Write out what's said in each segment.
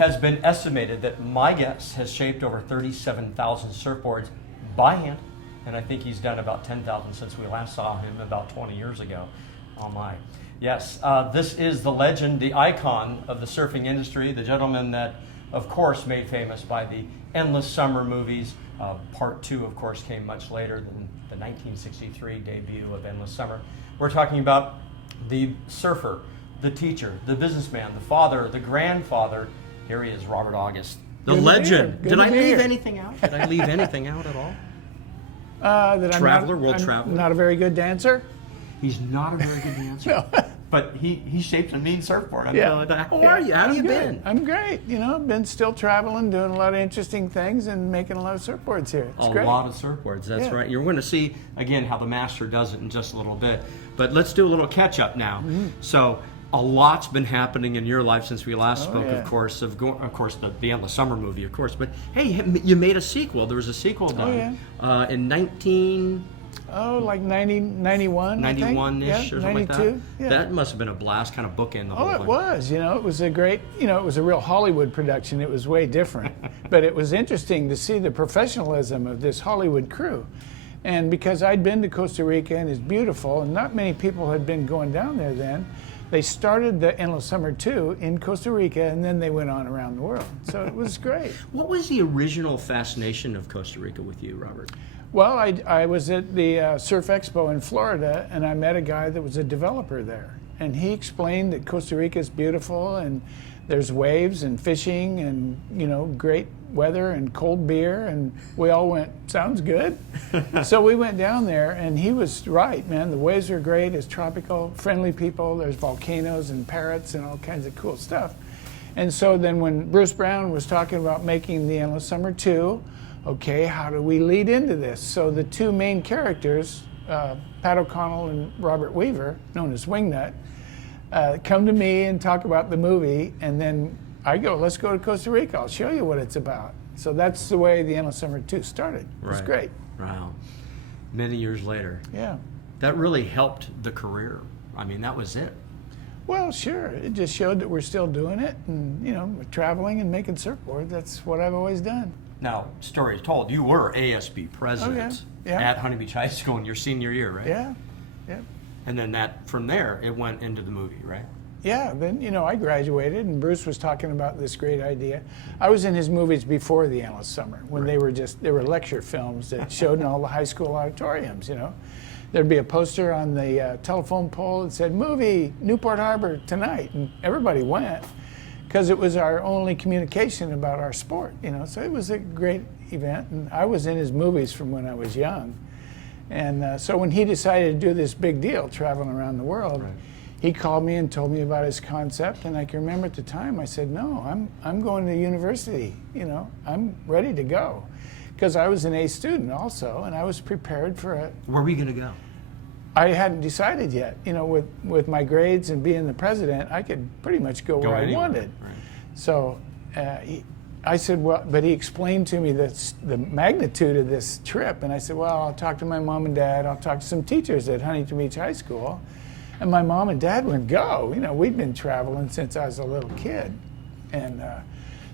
has been estimated that my guess has shaped over 37,000 surfboards by hand, and I think he's done about 10,000 since we last saw him about 20 years ago. Oh my. Yes, this is the legend, the icon of the surfing industry, the gentleman that, of course, made famous by the Endless Summer movies. Part 2, of course, came much later than the 1963 debut of Endless Summer. We're talking about the surfer, the teacher, the businessman, the father, the grandfather. Here he is, Robert August, the legend. Did I leave anything out? Did I leave anything out at all? Traveler, world traveler. Not a very good dancer. He's not a very good dancer. No. But he shaped a mean surfboard. How How are you? How have you been? I'm great. You know, been still traveling, doing a lot of interesting things, and making a lot of surfboards here. It's great. A lot of surfboards, that's right. You're going to see, again, how the master does it in just a little bit. But let's do a little catch-up now. Mm-hmm. So a lot's been happening in your life since we last spoke, of course, the Endless Summer movie, of course. But, hey, you made a sequel. There was a sequel done in 19... like 91, 91-ish or something like that? Yeah. That must have been a blast, kind of bookend the whole thing. It was. You know, it was a great, it was a real Hollywood production. It was way different. But it was interesting to see the professionalism of this Hollywood crew. And because I'd been to Costa Rica and it's beautiful, and not many people had been going down there then, they started the Endless Summer 2 in Costa Rica, and then they went on around the world. So it was great. What was the original fascination of Costa Rica with you, Robert? Well, I was at the Surf Expo in Florida, and I met a guy that was a developer there. And he explained that Costa Rica is beautiful, and there's waves and fishing and, great weather and cold beer. And we all went, sounds good. So we went down there, and he was right, man. The waves are great. It's tropical, friendly people. There's volcanoes and parrots and all kinds of cool stuff. And so then when Bruce Brown was talking about making the Endless Summer 2, okay, how do we lead into this? So the two main characters, Pat O'Connell and Robert Weaver, known as Wingnut, come to me and talk about the movie, and then I go, let's go to Costa Rica. I'll show you what it's about. So that's the way the Endless Summer 2 started. It was great. Wow. Many years later. Yeah. That really helped the career. I mean, that was it. Well, sure. It just showed that we're still doing it, and, we're traveling and making surfboards. That's what I've always done. Now, story is told, you were ASB president at Huntington Beach High School in your senior year, right? Yeah. And then from there, it went into the movie, right? Yeah, then, I graduated, and Bruce was talking about this great idea. I was in his movies before the Endless Summer, when they were lecture films that showed in all the high school auditoriums, There'd be a poster on the telephone pole that said, movie, Newport Harbor tonight, and everybody went, because it was our only communication about our sport, So it was a great event, and I was in his movies from when I was young. And so when he decided to do this big deal, traveling around the world, he called me and told me about his concept, and I can remember at the time I said, no, I'm going to university, I'm ready to go. Because I was an A student also, and I was prepared for it. Where were you going to go? I hadn't decided yet. With my grades and being the president, I could pretty much go where I wanted. Right. So I said, well, but he explained to me the magnitude of this trip, and I said, well, I'll talk to my mom and dad, I'll talk to some teachers at Huntington Beach High School. And my mom and dad went, go. We'd been traveling since I was a little kid. And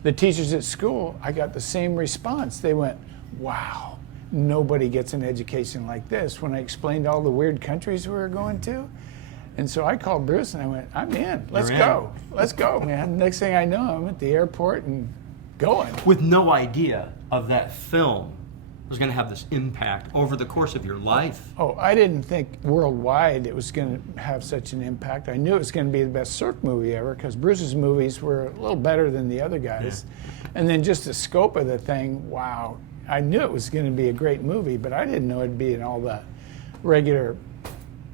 the teachers at school, I got the same response. They went, wow, nobody gets an education like this, when I explained all the weird countries we were going to. And so I called Bruce and I went, I'm in. Let's go. Let's go, man. Next thing I know, I'm at the airport and going. With no idea of that film was going to have this impact over the course of your life. Oh, I didn't think worldwide it was going to have such an impact. I knew it was going to be the best surf movie ever, because Bruce's movies were a little better than the other guys. Yeah. And then just the scope of the thing, wow. I knew it was going to be a great movie, but I didn't know it'd be in all the regular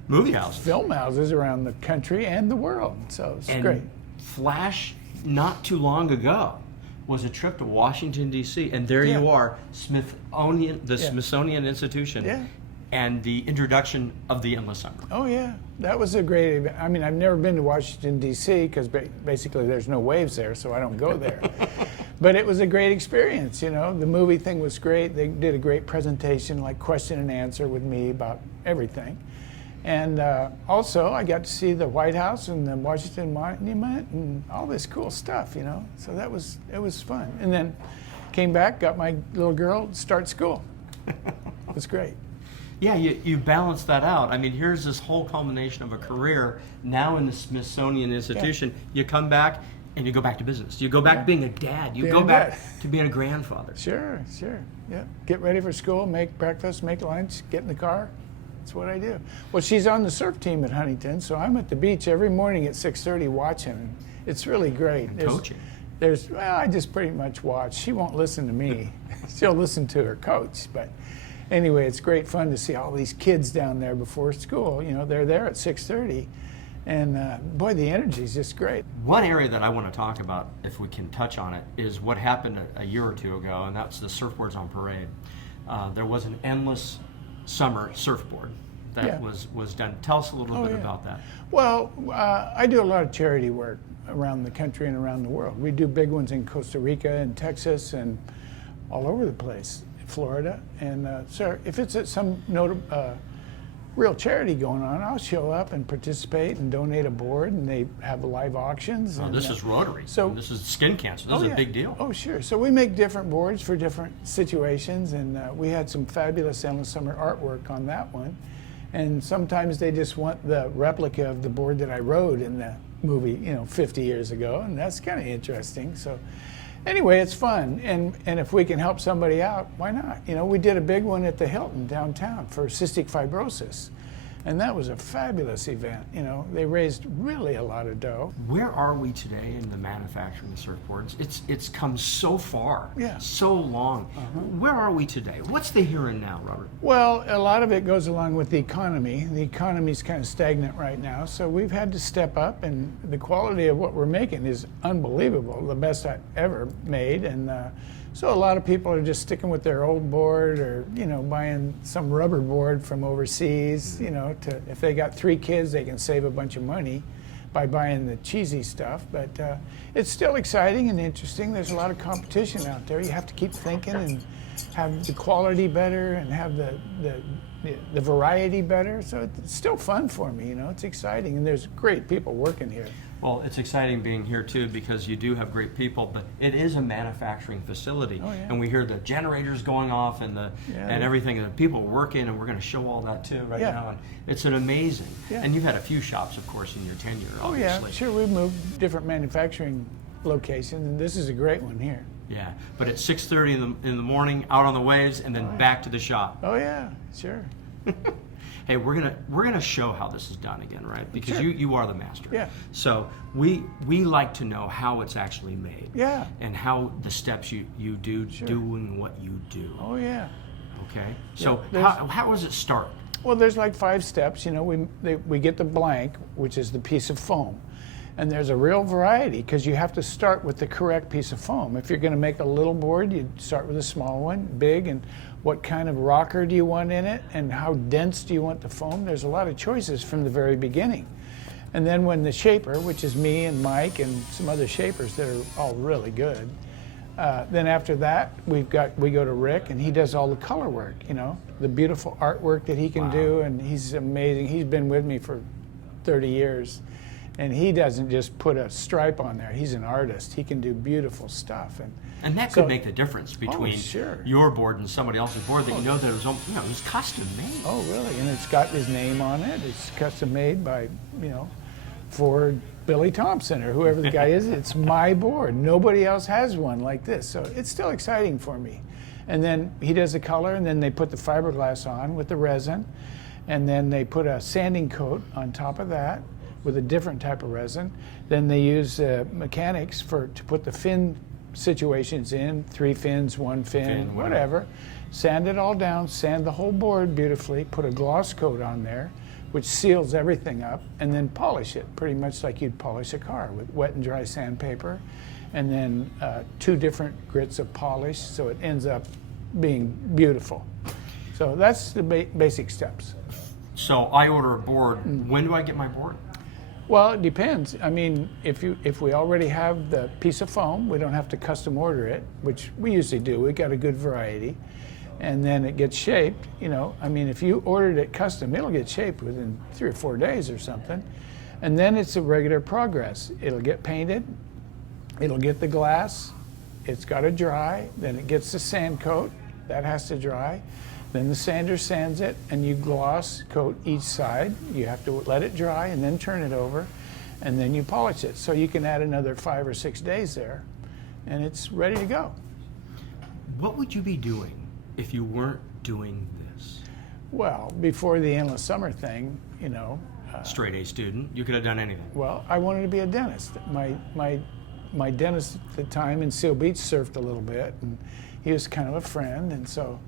movie houses, film houses around the country and the world. So it's great. Flash, not too long ago, was a trip to Washington, D.C., and there you are, Smithsonian Institution, and the introduction of the Endless Summer. Oh, yeah. That was a great event. I mean, I've never been to Washington, D.C., because basically there's no waves there, so I don't go there. But it was a great experience, The movie thing was great. They did a great presentation, like question and answer with me about everything. And also, I got to see the White House and the Washington Monument and all this cool stuff, you know. So it was fun. And then came back, got my little girl to start school. It was great. Yeah, you balance that out. I mean, here's this whole culmination of a career now in the Smithsonian Institution. Yeah. You come back and you go back to business. You go back to being a dad. You go back to being a grandfather. Sure. Yeah. Get ready for school, make breakfast, make lunch, get in the car. That's what I do. Well, she's on the surf team at Huntington, so I'm at the beach every morning at 6:30 watching. It's really great. Coaching. Well, I just pretty much watch. She won't listen to me. She'll listen to her coach. But anyway, it's great fun to see all these kids down there before school. You know, they're there at 6:30. And boy, the energy is just great. One area that I want to talk about, if we can touch on it, is what happened a year or two ago, and that's the Surfboards on Parade. There was an endless summer surfboard that was done. Tell us a little bit about that. Well, I do a lot of charity work around the country and around the world. We do big ones in Costa Rica and Texas and all over the place, Florida. And so if it's at some real charity going on, I'll show up and participate and donate a board, and they have live auctions. Oh, and, this is Rotary. So this is skin cancer. This is a big deal. Oh, sure. So we make different boards for different situations, and we had some fabulous endless summer artwork on that one. And sometimes they just want the replica of the board that I rode in the movie, 50 years ago, and that's kind of interesting. So anyway, it's fun, and if we can help somebody out, why not? We did a big one at the Hilton downtown for cystic fibrosis, and that was a fabulous event. They raised really a lot of dough. Where are we today in the manufacturing of surfboards? It's come so far, so long. Where are we today? What's the here and now, Robert? Well, a lot of it goes along with the economy. The economy's kind of stagnant right now, so we've had to step up, and the quality of what we're making is unbelievable, the best I've ever made. And so a lot of people are just sticking with their old board, or buying some rubber board from overseas. If they got 3 kids, they can save a bunch of money by buying the cheesy stuff. But it's still exciting and interesting. There's a lot of competition out there. You have to keep thinking and have the quality better and have the variety better. So it's still fun for me. It's exciting, and there's great people working here. Well, it's exciting being here too, because you do have great people, but it is a manufacturing facility. And we hear the generators going off and and everything, and the people working, and we're going to show all that too now. And it's an amazing. And you've had a few shops, of course, in your tenure, obviously. Oh yeah, sure. We've moved different manufacturing locations, and this is a great one here. Yeah, but at 6:30 in the morning, out on the waves, and then back to the shop. Oh yeah, sure. Hey, we're gonna show how this is done again, right? Because you are the master. Yeah. So we like to know how it's actually made. Yeah. And how the steps you do doing what you do. Oh yeah. Okay. So how does it start? Well, there's like 5 steps. We get the blank, which is the piece of foam. And there's a real variety, because you have to start with the correct piece of foam. If you're going to make a little board, you start with a small one, big, and what kind of rocker do you want in it, and how dense do you want the foam? There's a lot of choices from the very beginning. And then when the shaper, which is me and Mike and some other shapers that are all really good, then after that we go to Rick, and he does all the color work, the beautiful artwork that he can do, and he's amazing. He's been with me for 30 years. And he doesn't just put a stripe on there. He's an artist. He can do beautiful stuff. And that could make the difference between your board and somebody else's board, that that it was custom made. Oh, really? And it's got his name on it. It's custom made by, for Billy Thompson or whoever the guy is. It's my board. Nobody else has one like this. So it's still exciting for me. And then he does the color, and then they put the fiberglass on with the resin. And then they put a sanding coat on top of that with a different type of resin. Then they use mechanics to put the fin situations in, 3 fins, 1 fin, whatever. Sand it all down, sand the whole board beautifully, put a gloss coat on there, which seals everything up, and then polish it, pretty much like you'd polish a car with wet and dry sandpaper, and then 2 different grits of polish, so it ends up being beautiful. So that's the basic steps. So I order a board. When do I get my board? Well, it depends. I mean, if we already have the piece of foam, we don't have to custom order it, which we usually do. We got a good variety. and then it gets shaped. You know, I mean, if you ordered it custom, it'll get shaped within 3 or 4 days or something. And then it's a regular progress. It'll get painted, it'll get the glass, it's got to dry, then it gets the sand coat, that has to dry. Then the sander sands it, and you gloss coat each side. You have to let it dry and then turn it over, and then you polish it. So you can add another 5 or 6 days there, and it's ready to go. What would you be doing if you weren't doing this? Well, before the endless summer thing, you know. Straight A student, you could have done anything. Well, I wanted to be a dentist. My dentist at the time in Seal Beach surfed a little bit, and he was kind of a friend, and so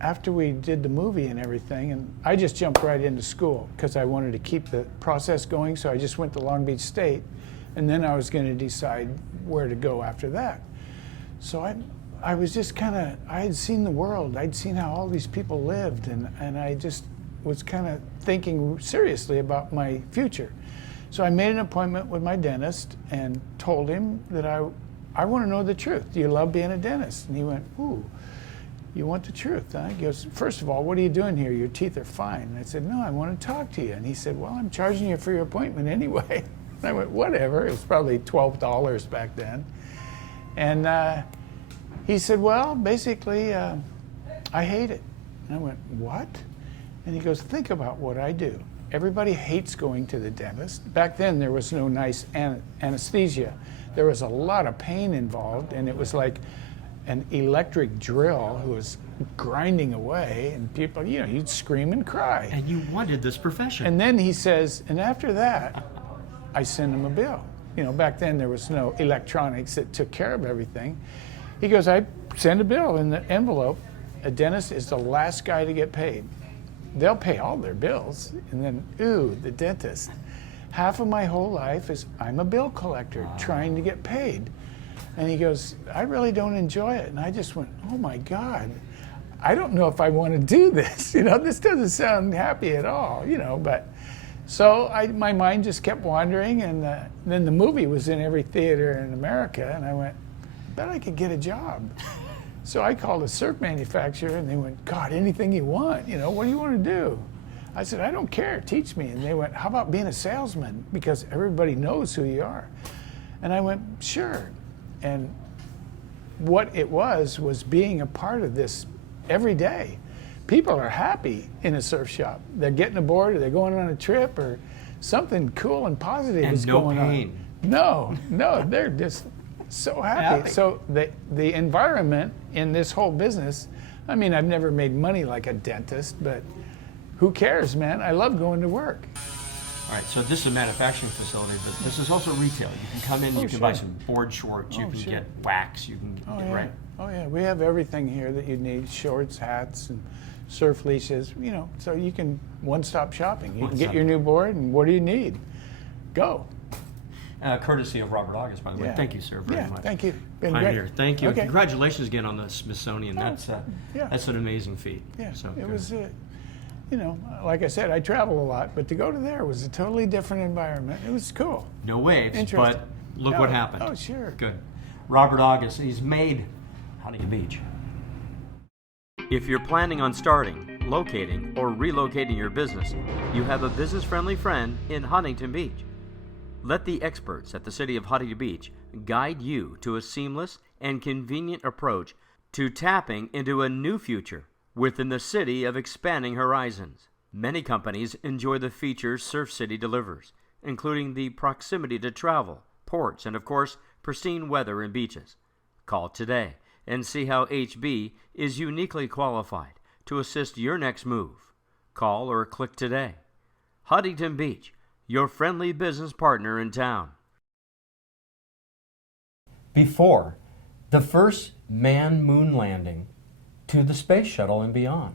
after we did the movie and everything, and I just jumped right into school because I wanted to keep the process going, so I just went to Long Beach State, and then I was going to decide where to go after that. So I was just kind of, I had seen the world, I'd seen how all these people lived, and I just was kind of thinking seriously about my future. So I made an appointment with my dentist and told him that I want to know the truth. Do you love being a dentist? And he went, ooh, you want the truth, huh? He goes, first of all, what are you doing here? Your teeth are fine. And I said, no, I want to talk to you. And he said, well, I'm charging you for your appointment anyway. And I went, whatever. It was probably $12 back then. And he said, well, basically, I hate it. And I went, what? And he goes, think about what I do. Everybody hates going to the dentist. Back then, there was no nice anesthesia. There was a lot of pain involved, and it was like an electric drill who was grinding away, and people, you know, you'd scream and cry. And you wanted this profession. And then he says, and after that, I send him a bill. You know, back then there was no electronics that took care of everything. He goes, I send a bill in the envelope. A dentist is the last guy to get paid. They'll pay all their bills, and then, ooh, the dentist. Half of my whole life is I'm a bill collector trying to get paid. And he goes, I really don't enjoy it. And I just went, oh my God, I don't know if I want to do this. You know, this doesn't sound happy at all, you know, but so my mind just kept wandering, and then the movie was in every theater in America, and I went, I bet I could get a job. So I called a surf manufacturer, and they went, God, anything you want, you know, what do you want to do? I said, I don't care, teach me. And they went, how about being a salesman? Because everybody knows who you are. And I went, sure. And what it was being a part of this every day. People are happy in a surf shop. They're getting aboard, or they're going on a trip, or something cool and positive is going on. And No, they're just so happy. So the environment in this whole business, I mean, I've never made money like a dentist, but who cares, man? I love going to work. All right, so this is a manufacturing facility, but this is also retail. You can come in, you can buy some board shorts, you can get wax, you can get, right? Oh yeah, we have everything here that you need, shorts, hats, and surf leashes, you know, so you can one-stop shopping. You can get your new board, and what do you need? Go. Courtesy of Robert August, by the way. Yeah. Thank you, sir, very much. Thank you. Been Pioneer. great. Thank you. Okay. Congratulations again on the Smithsonian. Oh, That's an amazing feat. Yeah, So, it good. was, you know, like I said, I travel a lot, but to go to there was a totally different environment. It was cool. No waves, Interesting. but look what happened. Oh, sure. Good. Robert August, he's made Huntington Beach. If you're planning on starting, locating, or relocating your business, you have a business-friendly friend in Huntington Beach. Let the experts at the City of Huntington Beach guide you to a seamless and convenient approach to tapping into a new future within the city of expanding horizons. Many companies enjoy the features Surf City delivers, including the proximity to travel, ports, and of course, pristine weather and beaches. Call today and see how HB is uniquely qualified to assist your next move. Call or click today. Huntington Beach, your friendly business partner in town. Before the first manned moon landing to the space shuttle and beyond,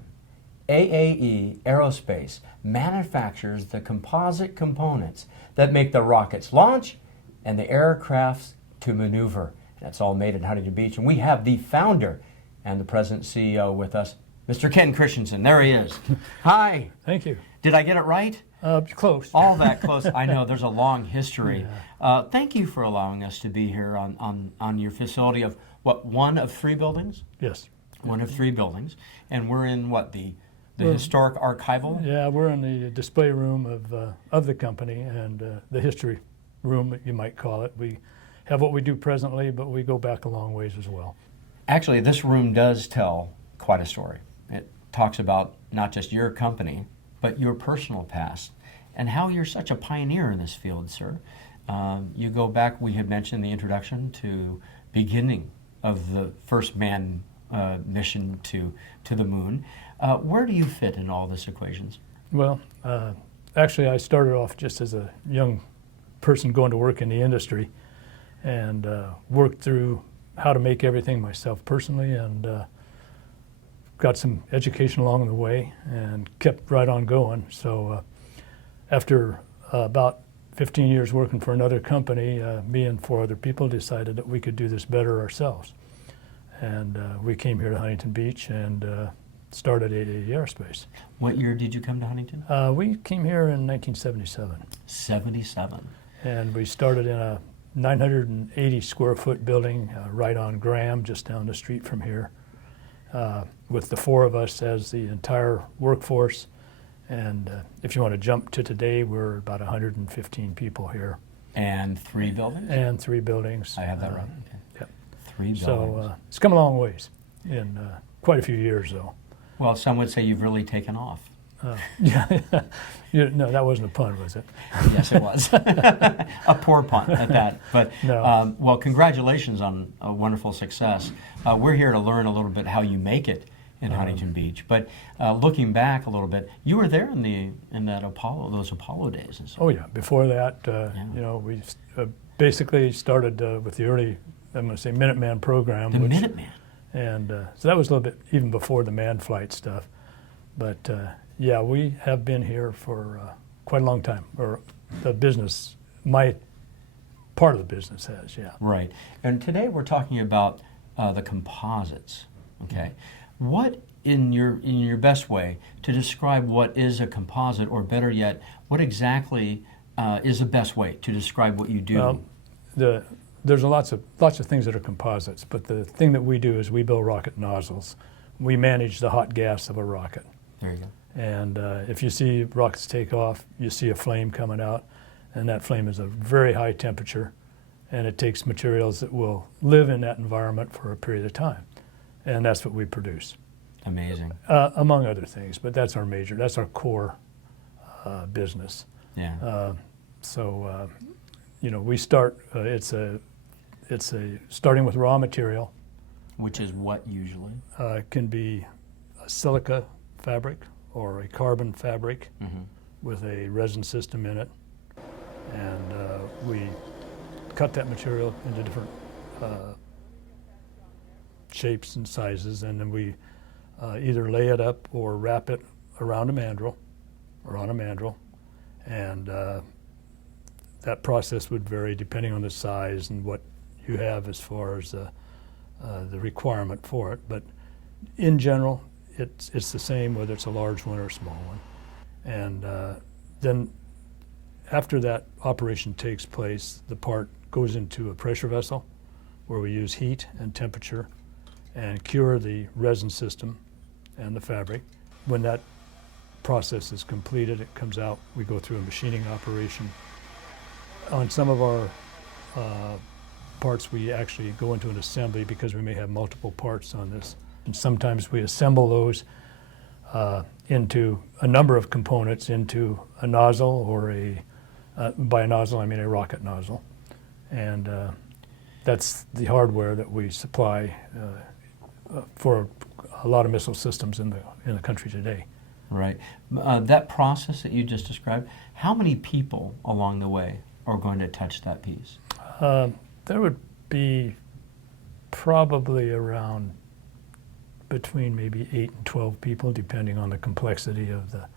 AAE Aerospace manufactures the composite components that make the rockets launch and the aircrafts to maneuver. That's all made at Huntington Beach. And we have the founder and the present CEO with us, Mr. Ken Christensen. There he is. Hi. Thank you. Did I get it right? Close. All that close. I know there's a long history. Thank you for allowing us to be here on your facility of, what, one of 3 buildings? Yes. One of 3 buildings. And we're in what, the We're- historic archival? Yeah, we're in the display room of the company and the history room, you might call it. We have what we do presently, but we go back a long ways as well. Actually, this room does tell quite a story. It talks about not just your company, but your personal past and how you're such a pioneer in this field, sir. You go back, we had mentioned in the introduction, to beginning of the first man mission to the moon. Where do you fit in all this equations? Well, actually, I started off just as a young person going to work in the industry and worked through how to make everything myself personally and got some education along the way and kept right on going. So after about 15 years working for another company, me and 4 other people decided that we could do this better ourselves. And we came here to Huntington Beach and started AAE Aerospace. What year did you come to Huntington? We came here in 1977. 77. And we started in a 980 square foot building right on Graham, just down the street from here, with the 4 of us as the entire workforce. And if you want to jump to today, we're about 115 people here. And 3 buildings? And 3 buildings. I have that right. Okay. Yep. 3 buildings. So it's come a long ways in quite a few years, though. Well, some would say you've really taken off. Yeah, no, that wasn't a pun, was it? Yes, it was. A poor pun at that. But, No. well, congratulations on a wonderful success. We're here to learn a little bit how you make it in Huntington Beach. But looking back a little bit, you were there in that those Apollo days. And so. Oh yeah. Before that, you know, we basically started with the early, I'm going to say, Minuteman program. The Minuteman. And so that was a little bit even before the manned flight stuff. But yeah, we have been here for quite a long time. Or the business, my part of the business has, yeah. Right. And today we're talking about the composites. Okay. What, in your best way, to describe what is a composite, or better yet, what exactly is the best way to describe what you do? Well, there's lots of things that are composites, but the thing that we do is we build rocket nozzles. We manage the hot gas of a rocket. There you go. And if you see rockets take off, you see a flame coming out, and that flame is a very high temperature, and it takes materials that will live in that environment for a period of time. And that's what we produce. Amazing. Among other things, but that's our core business. Yeah. So, you know, we start, it's starting with raw material. Which is what usually? It can be a silica fabric or a carbon fabric with a resin system in it. And we cut that material into different shapes and sizes, and then we either lay it up or wrap it around a mandrel or on a mandrel. And that process would vary depending on the size and what you have as far as the requirement for it. But in general, it's the same whether it's a large one or a small one. And then after that operation takes place, the part goes into a pressure vessel where we use heat and temperature and cure the resin system and the fabric. When that process is completed, it comes out, we go through a machining operation. On some of our parts, we actually go into an assembly because we may have multiple parts on this. And sometimes we assemble those into a number of components into a nozzle, or by a nozzle I mean a rocket nozzle. And that's the hardware that we supply for a lot of missile systems in the country today. Right. That process that you just described, how many people along the way are going to touch that piece? There would be probably around between maybe 8 and 12 people, depending on the complexity of the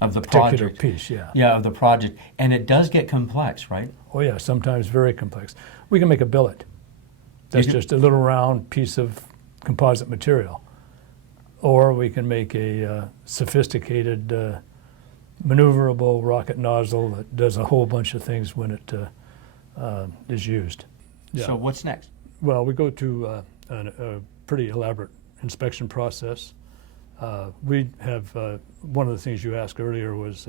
particular project. piece. Yeah. Yeah, of the project. And it does get complex, right? Oh yeah, sometimes very complex. We can make a billet. That's just a little round piece of composite material. Or we can make a sophisticated maneuverable rocket nozzle that does a whole bunch of things when it is used. Yeah. So what's next? Well, we go to a pretty elaborate inspection process. We have, one of the things you asked earlier was,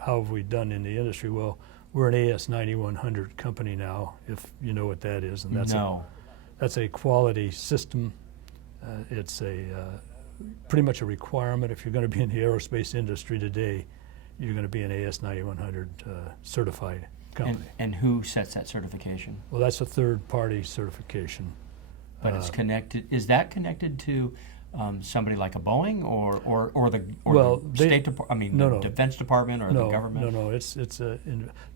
how have we done in the industry? Well, we're an AS 9100 company now, if you know what that is. And that's a quality system. It's pretty much a requirement. If you're going to be in the aerospace industry today, you're going to be an AS 9100 certified company. And who sets that certification? Well, that's a third-party certification. But it's connected. Is that connected to somebody like a Boeing or the State Department? The Defense Department or the government? No.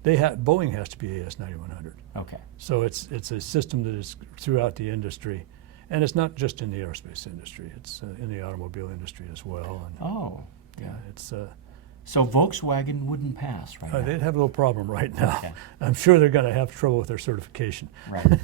Boeing has to be AS 9100. Okay. So it's a system that is throughout the industry, and it's not just in the aerospace industry. It's in the automobile industry as well. And yeah, it's. So Volkswagen wouldn't pass right now? They'd have a little problem right now. Okay. I'm sure they're going to have trouble with their certification. Right.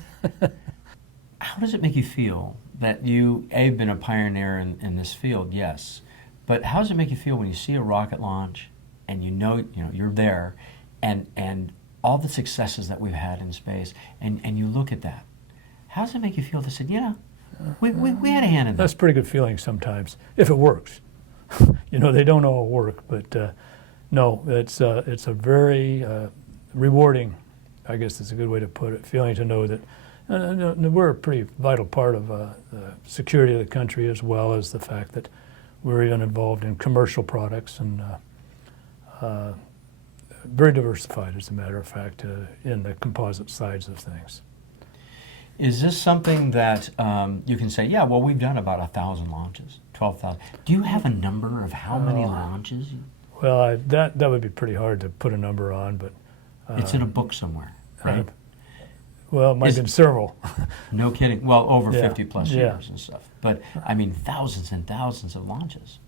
How does it make you feel that you, have been a pioneer in this field? Yes. But how does it make you feel when you see a rocket launch and you're there and all the successes that we've had in space and you look at that? How does it make you feel to say, we had a hand in that? That's a pretty good feeling sometimes, if it works. They don't all work, but no, it's a very rewarding, I guess is a good way to put it, feeling to know that we're a pretty vital part of the security of the country, as well as the fact that we're even involved in commercial products and very diversified, as a matter of fact, in the composite sides of things. Is this something that you can say, we've done about 1,000 launches, 12,000. Do you have a number of how many launches? Well, that would be pretty hard to put a number on, but... it's in a book somewhere, right? Well, it might have been several. No kidding. Well, over 50 plus years and stuff. But, thousands and thousands of launches.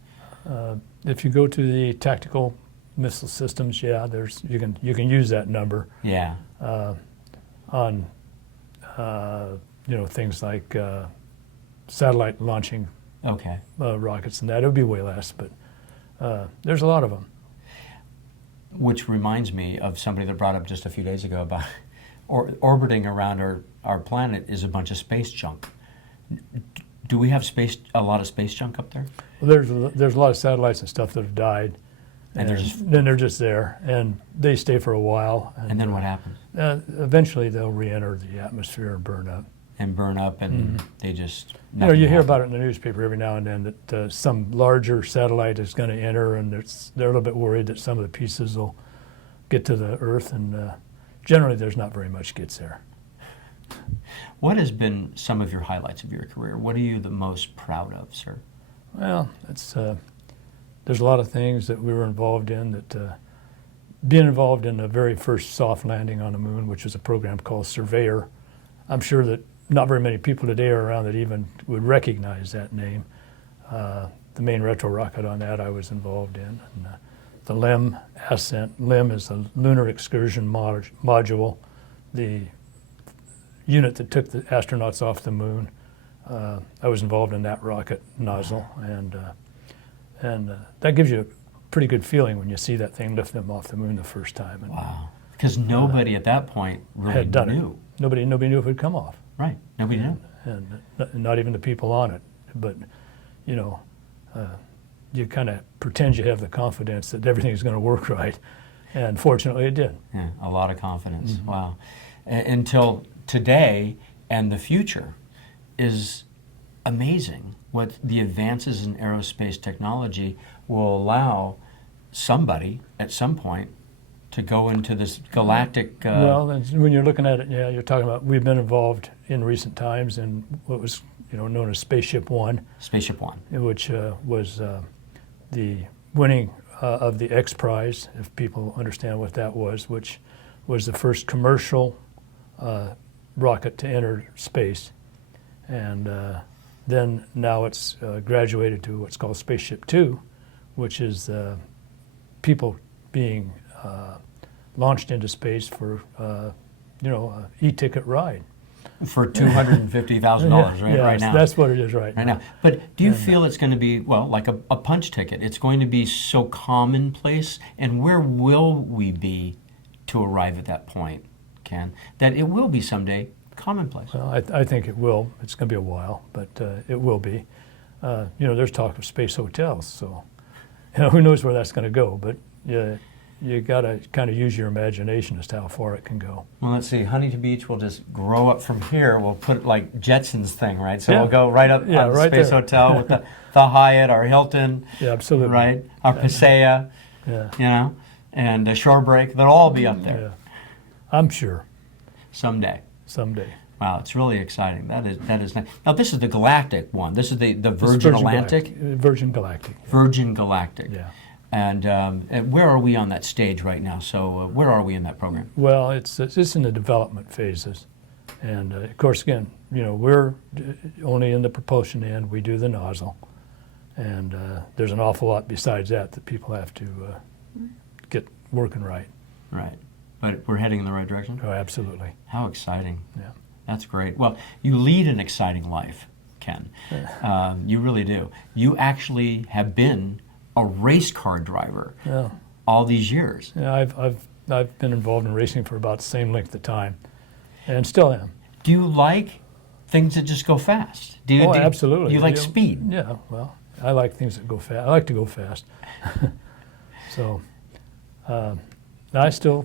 If you go to the tactical missile systems, you can use that number. Yeah. On things like satellite launching rockets and that. It would be way less, but there's a lot of them. Which reminds me of somebody that brought up just a few days ago about orbiting around our planet is a bunch of space junk. Do we have a lot of space junk up there? Well, there's a lot of satellites and stuff that have died. And then they're just there, and they stay for a while. And then what happens? Eventually, they'll re-enter the atmosphere and burn up. And they just... you hear about it in the newspaper every now and then that some larger satellite is going to enter, and they're a little bit worried that some of the pieces will get to the Earth, and generally there's not very much gets there. What has been some of your highlights of your career? What are you the most proud of, sir? Well, there's a lot of things that we were involved in. That being involved in the very first soft landing on the moon, which was a program called Surveyor, I'm sure that not very many people today are around that even would recognize that name. The main retro rocket on that I was involved in. And, the LEM ascent. LEM is the Lunar Excursion module, the unit that took the astronauts off the moon. I was involved in that rocket nozzle, and that gives you a pretty good feeling when you see that thing lift them off the moon the first time. And, wow. Because nobody at that point really had done knew. It. Nobody knew if it would come off. Right. Nobody knew. And not even the people on it. But, you kind of pretend you have the confidence that everything's going to work right. And fortunately it did. Yeah, a lot of confidence. Mm-hmm. Wow. Until today, and the future is amazing. What the advances in aerospace technology will allow somebody at some point to go into this galactic... well, when you're looking at it, you're talking about, we've been involved in recent times in what was known as Spaceship One. Spaceship One. Which was the winning of the X Prize, if people understand what that was, which was the first commercial rocket to enter space. And then now it's graduated to what's called Spaceship Two, which is people being launched into space for a e-ticket ride. For $250,000 right now. That's what it is right now. But do you feel it's going to be, like a punch ticket? It's going to be so commonplace? And where will we be to arrive at that point, Ken? That it will be someday commonplace. Well, I think it will. It's going to be a while, but it will be. There's talk of space hotels, so who knows where that's going to go. But you got to kind of use your imagination as to how far it can go. Well, let's see. Huntington Beach will just grow up from here. We'll put it like Jetsons thing, right? So Yeah. we'll go right up on the right Space there. Hotel with the Hyatt, our Hilton, Yeah, absolutely. right? Our Pasea, Yeah. And the Shore Break. They'll all be up there Yeah. I'm sure someday. someday. Wow, it's really exciting. That is nice. Now, this is the Galactic one. This is the Virgin Atlantic? Virgin Galactic. Yeah. Virgin Galactic. Yeah. And where are we on that stage right now? So where are we in that program? Well, it's in the development phases, and of course, again, we're only in the propulsion end. We do the nozzle, and there's an awful lot besides that people have to get working right. Right. But we're heading in the right direction? Oh, absolutely. How exciting. Yeah. That's great. Well, you lead an exciting life, Ken. You really do. You actually have been a race car driver all these years. Yeah, I've been involved in racing for about the same length of time, and still am. Do you like things that just go fast? Absolutely. You like speed? Yeah. Well, I like things that go fast. I like to go fast. So, I still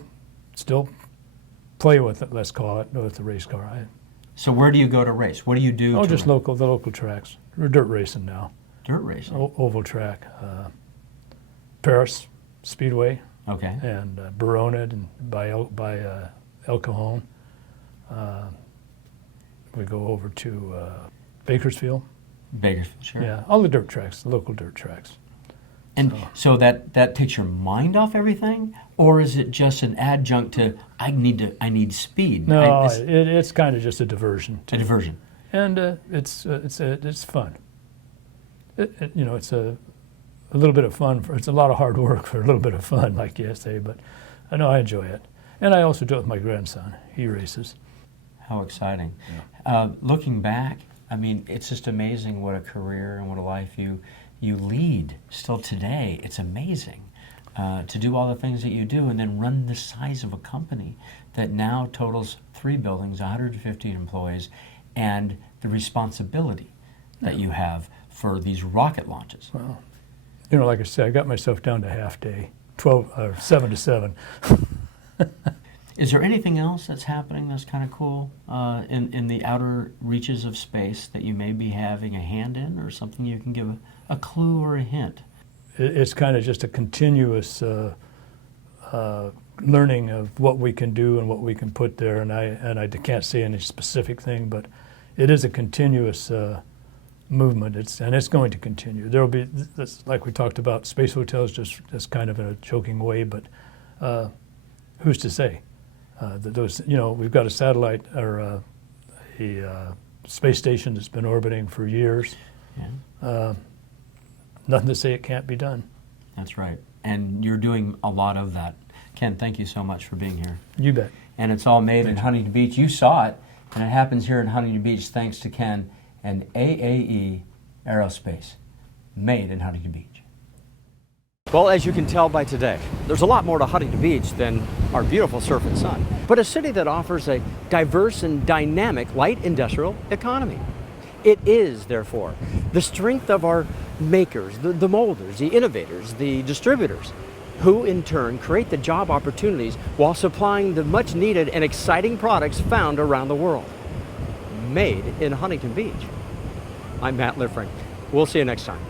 play with it. Let's call it with the race car. So where do you go to race? What do you do? Just the local tracks. We're dirt racing now. Dirt racing. Oval track, Paris Speedway, Okay. and Baroned and by El Cajon. We go over to Bakersfield. Bakersfield, sure. Yeah, all the dirt tracks, the local dirt tracks. And so that takes your mind off everything, or is it just an adjunct to I need speed? No, it's kind of just a diversion. A diversion. And it's fun. It's a little bit of fun. It's a lot of hard work for a little bit of fun, like you say. But I know I enjoy it, and I also do it with my grandson. He races. How exciting! Yeah. Looking back, I mean, it's just amazing what a career and what a life you lead still today. It's amazing to do all the things that you do and then run the size of a company that now totals 3 buildings, 150 employees, and the responsibility that you have for these rocket launches. Well, like I said, I got myself down to half day, 7 to 7. Is there anything else that's happening that's kind of cool in the outer reaches of space that you may be having a hand in, or something you can give a clue or a hint? It's kind of just a continuous learning of what we can do and what we can put there, and I can't say any specific thing, but it is a continuous movement. It's going to continue. There will be, like we talked about, space hotels just kind of in a joking way, but who's to say? That those, we've got a satellite or a space station that's been orbiting for years. Yeah. Nothing to say it can't be done. That's right. And you're doing a lot of that. Ken, thank you so much for being here. You bet. And it's all made in Huntington Beach. You saw it, and it happens here in Huntington Beach thanks to Ken and AAE Aerospace, made in Huntington Beach. Well, as you can tell by today, there's a lot more to Huntington Beach than our beautiful surf and sun, but a city that offers a diverse and dynamic light industrial economy. It is, therefore, the strength of our makers, the molders, the innovators, the distributors, who in turn create the job opportunities while supplying the much needed and exciting products found around the world. Made in Huntington Beach. I'm Matt Liffreing. We'll see you next time.